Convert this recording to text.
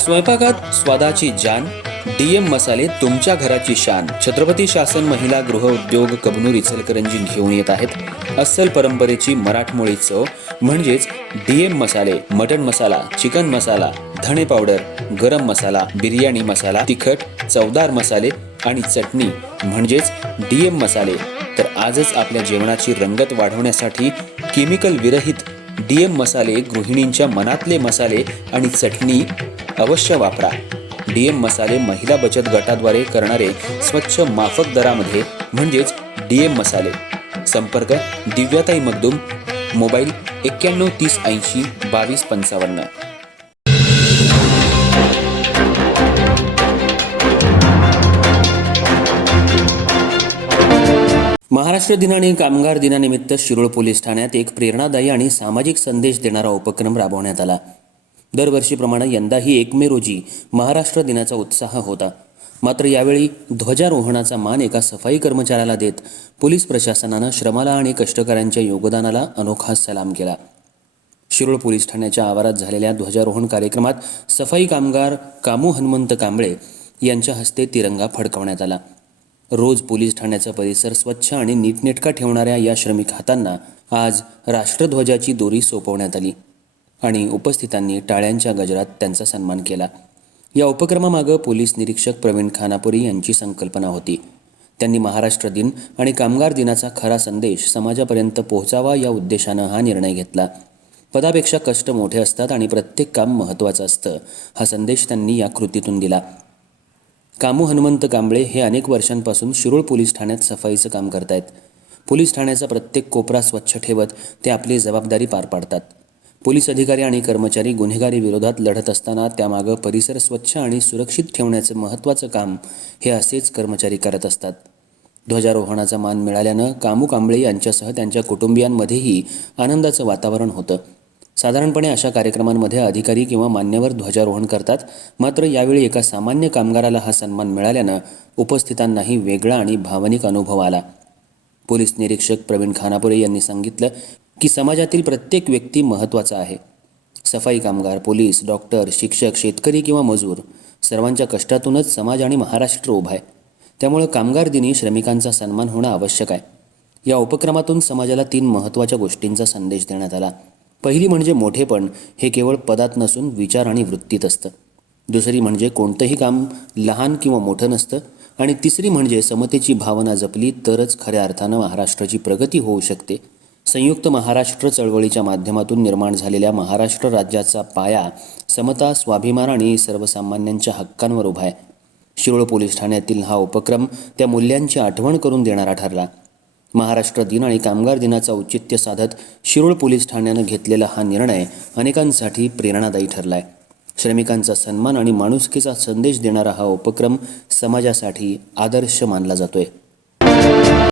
स्वयंपाकात स्वादाची जान, डीएम मसाले तुमच्या घराची शान. छत्रपती शासन महिला गृह उद्योग कबनूर इचलकरंजी घेऊन येत आहेत अस्सल परंपरेची मराठमोळी चव म्हणजेच डीएम मसाले. मटन मसाला, चिकन मसाला, धणे पावडर, गरम मसाला, बिर्याणी मसाला, तिखट चवदार मसाले आणि चटणी म्हणजेच डीएम मसाले. तर आजच आपल्या जेवणाची रंगत वाढवण्यासाठी केमिकल विरहित डीएम मसाले, गृहिणींच्या मनातले मसाले आणि चटणी अवश्य वापरा. डीएम मसाले महिला बचत गटाद्वारे करणारे स्वच्छ माफक दरामध्ये म्हणजेच डीएम मसाले. संपर्क दिव्याताई मगदूम, मोबाईल 91 30 80 22 55. महाराष्ट्र दिन आणि कामगार दिनानिमित्त शिरोळ पोलीस ठाण्यात एक प्रेरणादायी आणि सामाजिक संदेश देणारा उपक्रम राबवण्यात आला. दरवर्षीप्रमाणे यंदाही 1 मे रोजी महाराष्ट्र दिनाचा उत्साह होता. मात्र यावेळी ध्वजारोहणाचा मान एका सफाई कर्मचाऱ्याला देत पोलीस प्रशासनानं श्रमाला आणि कष्टकऱ्यांच्या योगदानाला अनोखा सलाम केला. शिरोळ पोलीस ठाण्याच्या आवारात झालेल्या ध्वजारोहण कार्यक्रमात सफाई कामगार कामू हनुमंत कांबळे यांच्या हस्ते तिरंगा फडकवण्यात आला. रोज पोलीस ठाण्याचा परिसर स्वच्छ आणि नीटनेटका ठेवणाऱ्या या श्रमिक हातांना आज राष्ट्रध्वजाची दोरी सोपवण्यात आली आणि उपस्थितांनी टाळ्यांच्या गजरात त्यांचा सन्मान केला. या उपक्रमामागं पोलीस निरीक्षक प्रवीण खानापुरी यांची संकल्पना होती. त्यांनी महाराष्ट्र दिन आणि कामगार दिनाचा खरा संदेश समाजापर्यंत पोहोचावा या उद्देशानं हा निर्णय घेतला. पदापेक्षा कष्ट मोठे असतात आणि प्रत्येक काम महत्त्वाचं असतं, हा संदेश त्यांनी या कृतीतून दिला. कामू हनुमंत कांबळे हे अनेक वर्षांपासून शिरोळ पोलीस ठाण्यात सफाईचं काम करतायत. पोलीस ठाण्याचा प्रत्येक कोपरा स्वच्छ ठेवत ते आपली जबाबदारी पार पाडतात. पोलीस अधिकारी आणि कर्मचारी गुन्हेगारी विरोधात लढत असताना त्यामागं परिसर स्वच्छ आणि सुरक्षित ठेवण्याचं महत्त्वाचं काम हे असेच कर्मचारी करत असतात. ध्वजारोहणाचा मान मिळाल्यानं कामू कांबळे यांच्यासह त्यांच्या कुटुंबियांमध्येही आनंदाचं वातावरण होतं. साधारणपणे अशा कार्यक्रमांमध्ये अधिकारी किंवा मान्यवर ध्वजारोहण करतात. मात्र यावेळी एका सामान्य कामगाराला हा सन्मान मिळाल्यानं उपस्थितांनाही वेगळा आणि भावनिक अनुभव आला. पोलीस निरीक्षक प्रवीण खानापुरे यांनी सांगितलं की समाजातील प्रत्येक व्यक्ती महत्त्वाचा आहे. सफाई कामगार, पोलीस, डॉक्टर, शिक्षक, शेतकरी किंवा मजूर सर्वांच्या कष्टातूनच समाज आणि महाराष्ट्र उभा आहे. त्यामुळे कामगार दिनी श्रमिकांचा सन्मान होणं आवश्यक आहे. या उपक्रमातून समाजाला 3 महत्त्वाच्या गोष्टींचा संदेश देण्यात आला. पहिली म्हणजे मोठेपण हे केवळ पदात नसून विचार आणि वृत्तीत असतं. दुसरी म्हणजे कोणतंही काम लहान किंवा मोठं नसतं. आणि तिसरी म्हणजे समतेची भावना जपली तरच खऱ्या अर्थानं महाराष्ट्राची प्रगती होऊ शकते. संयुक्त महाराष्ट्र चळवळीच्या माध्यमातून निर्माण झालेल्या महाराष्ट्र राज्याचा पाया समता, स्वाभिमान आणि सर्वसामान्यांच्या हक्कांवर उभा आहे. शिरोळ पोलीस ठाण्यातील हा उपक्रम त्या मूल्यांची आठवण करून देणारा ठरला. महाराष्ट्र दिन आणि कामगार दिनाचा औचित्य साधत शिरोळ पोलीस ठाण्यानं घेतलेला हा निर्णय अनेकांसाठी प्रेरणादायी ठरलाय. श्रमिकांचा सन्मान आणि माणुसकीचा संदेश देणारा हा उपक्रम समाजासाठी आदर्श मानला जातोय.